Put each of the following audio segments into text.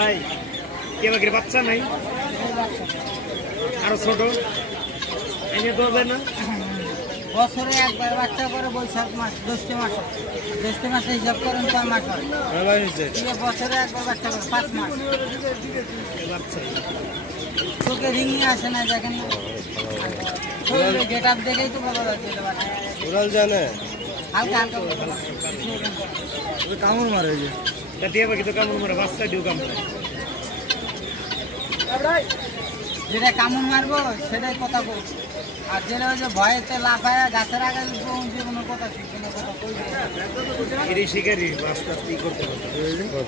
ভাই কে বাকি বাচ্চা নাই আরো ছোট এনে দরবে না বছরে একবার বাচ্চা করে বৈশাখ মাস জ্যৈষ্ঠ মাসে হিসাব করেন 6 মাস হয় বছরে একবার বাচ্চা করে 5 মাস চোখে রিঙি আসে না দেখেন না গেট আপ দেখেই তো বলা যাচ্ছে জানে হালকা হালকা কামড় মারে দিয়ে বাকি তো কামড় মারে বাচ্চা দিও কামড় যেটা কামড় মারবো সেটাই কথা বলছি আর যেটা হচ্ছে ভয়েতে লাফায় গাছের আগে কোনো কথা শিখবে না কথা এরই শিকারি আস্তে আস্তে করতে হবে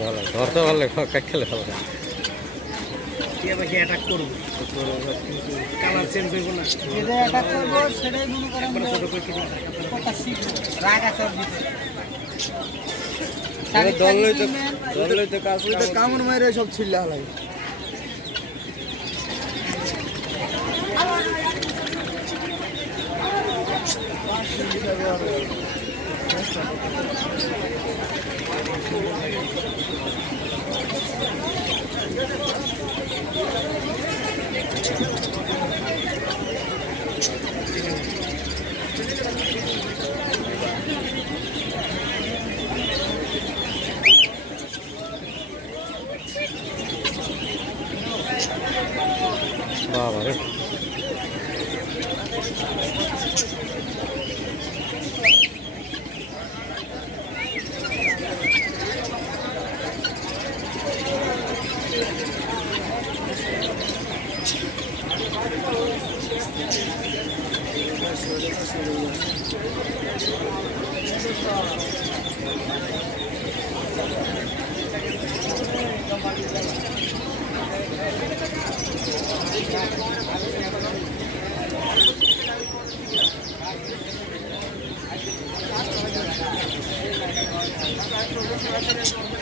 ভালো ধরতে পারলে খেলে ভালো দিয়ে বাকি অ্যাটাক করবো কালার চেঞ্জ হইব না যেটা অ্যাটাক করবো সেটাই মনে করেন কথা শিখবো রাগ আছে দলই তো কামড় মারে সব ছিল্লা লাগে বাবা রে শিখবো